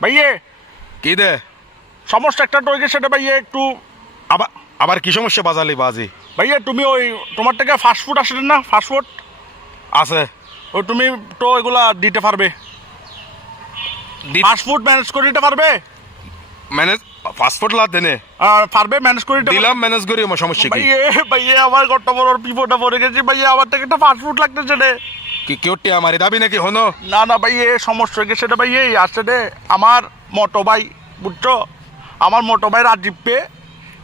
ভাইয়ে কি দে সমস্যা একটা টয়কে সেটা ভাইয়ে একটু আবার আবার কি সমস্যা বাজালি বাজি ভাইয়া তুমি ওই তোমার থেকে ফাস্টফুড আসলে না ফাস্টফুড আছে ওই তুমি তো এগুলা দিতে পারবে ফাস্টফুড ম্যানেজ করে দিতে পারবে ম্যানেজ পাসপোর্ট লা দেনে পারবে ম্যানেজ করে দিতে দিলাম ম্যানেজ করি আমার সমস্যা কি ভাইয়ে ভাইয়ে আমার কত বড় বিপদে পড়ে গেছি ভাইয়া আমার থেকে একটা ফাস্টফুড লাগতেছে রে কি কেউটি আমার দাবি নাকি হনো না না ভাইয়ে সমস্যা হয়ে গেছে রে ভাইয়ে আসছে রে আমার মোটো ভাই বুঝছো আমার মোটো ভাই রাজীব পে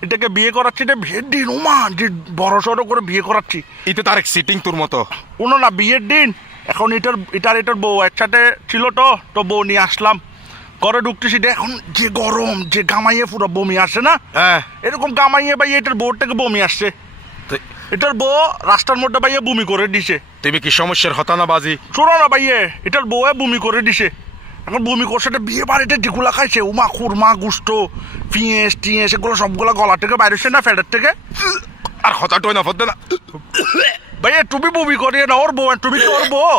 এটাকে বিয়ে করাচ্ছি রে বিয়ের দিন ওমা যে বড় সড়ো করে বিয়ে করাচ্ছি ইতে তার সিটিং তোর মতো কোনো না বিয়ের দিন এখন এটার বউ একসাথে ছিল তো বউ নিয়ে আসলাম ঘরে ঢুকতেছি রে এখন যে গরম যে গামাইয়ে পুরো বমি আসে না হ্যাঁ এরকম গামাইয়ে ভাই এটার বউর থেকে বমি আসছে এটার বউ রাস্তার মধ্যে ভাইয়ে বমি করে দিছে তুমি কি সমস্যার হতানা বাজি শোনো না ভাইয়ে এটার বউয়ে বমি করে দিছে এখন বমি করছে এটা বিয়ে বাড়িতে যেগুলা খাইছে উমা খুরমা গুস্ত পিঁয়েস টিঁয়েস এগুলো সবগুলো গলা থেকে বাইরে হচ্ছে না ফ্যাটের থেকে আর হতাটোই না ফদ্দে না ভাইয়া তুমি বমি করিয়ে না ওর বউ তুমি কি ওর বউ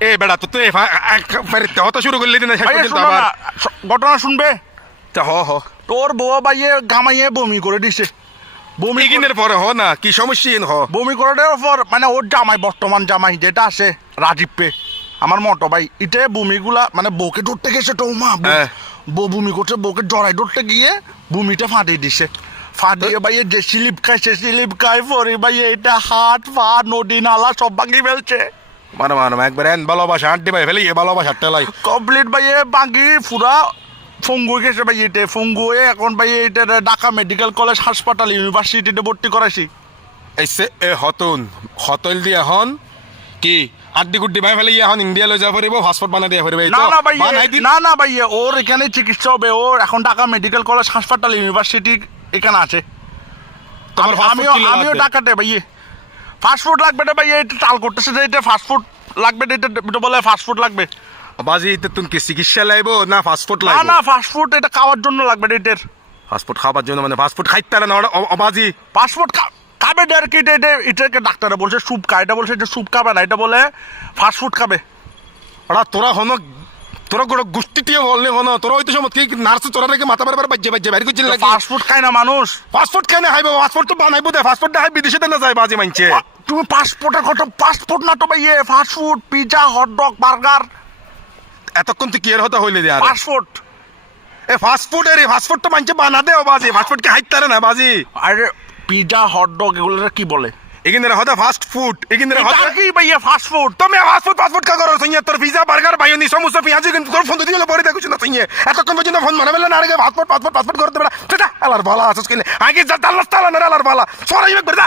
এ বেড়া তো তুই হতা শুরু করলি না শেষ ভাইয়া পর্যন্ত শোনো আবার না ঘটনা শুনবে হ হ তোর বউ ভাইয়ে গামাইয়ে বমি করে দিছে বমি ইগিনের পরে হ না কি সমস্যা ইন হ বমি করে দেওয়ার পর মানে ওর জামাই বর্তমান জামাই যেটা আছে রাজীব পে আমার মোটো ভাই এটা বমিগুলা মানে বউকে ধরতে গেছে তো মা হ্যাঁ। বউ বমি করছে বউকে জড়াই ধরতে গিয়ে বমিটা ফাটিয়ে দিছে ফাটিয়ে ভাইয়ে যে স্লিপ খাইছে স্লিপ খাই পরে ভাইয়ে এটা হাত পা নদী নালা সব ভাঙি ফেলছে মানে মানে একবার এন ভালোবাসা আন্টি ভাই ফেলে ভালোবাসা টেলাই কমপ্লিট ভাইয়ে ভাঙি পুরা ফঙ্গু গেছে ভাই এটা ফঙ্গু হয়ে এখন ভাই এটা ঢাকা মেডিকেল কলেজ হাসপাতাল ইউনিভার্সিটিতে ভর্তি করাইছি এসে এ হতুন হতল দিয়ে হন কি আড্ডি গুড্ডি ভাই ফেলে এখন ইন্ডিয়া লই যাব পারিব পাসপোর্ট বানাই দিয়া পারিব না না ভাই না না ভাই ওর এখানে চিকিৎসা হবে ওর এখন ঢাকা মেডিকেল কলেজ হাসপাতাল ইউনিভার্সিটি এখানে আছে তোমার আমিও ঢাকাতে ভাই ফাস্টফুড লাগবে না ভাই এটা চাল করতেছে যে এটা ফাস্টফুড লাগবে এটা বলে ফাস্টফুড লাগবে বাজি এটা তুমি কি চিকিৎসা লাইব না পাসপোর্ট না লাইব না ফাস্টফুড এটা খাওয়ার জন্য লাগবে এটার পাসপোর্ট খাবার জন্য মানে পাসপোর্ট খাইতে না বাজি পাসপোর্ট খাবে আর কি এটাকে ডাক্তারে বলছে স্যুপ খা এটা বলছে এটা স্যুপ খাবে না এটা বলে ফাস্টফুড খাবে ওরা তোরা হন তোরা গোড়া গোষ্ঠী টিয়ে বললে হন তোরা হয়তো সময় কি নার্স তোরা নাকি মাথা বারবার বাজ্যে বাজ্যে বাইরে করছিল নাকি ফাস্টফুড খায় না মানুষ পাসপোর্ট কেন হাইব পাসপোর্ট তো বানাইবো দে পাসপোর্ট হাই বিদেশে না যায় বাজি মানছে তুমি পাসপোর্টের কথা পাসপোর্ট না তো ভাই ফাস্টফুড পিৎজা হটডগ বার্গার এতক্ষণ তুই কি এর হতা হইলে দে আর পাসপোর্ট এ ফাস্টফুড এর ফাস্টফুড তো মানছে বানা দে বাজি ফাস্টফুড কি হাইতে না বাজি আরে পিৎজা হটডগ এগুলো কি বলে এখানে হতা ফাস্ট ফুড এখানে হতা কি ভাইয়া ফাস্টফুড তুমি ফাস্টফুড পাসপোর্ট কা করো সইয়া তোর পিজা বার্গার বায়োনি সমস্ত পেঁয়াজি তোর ফোন দিলে পরে দেখছ না সইয়া এতক্ষণ পর্যন্ত ফোন মানে বললে না আগে পাসপোর্ট করতে পারা সেটা আলার ভালা আসছ কিনে আগে যা দাল্লাস তালা না আলার ভালা সরাই বের দা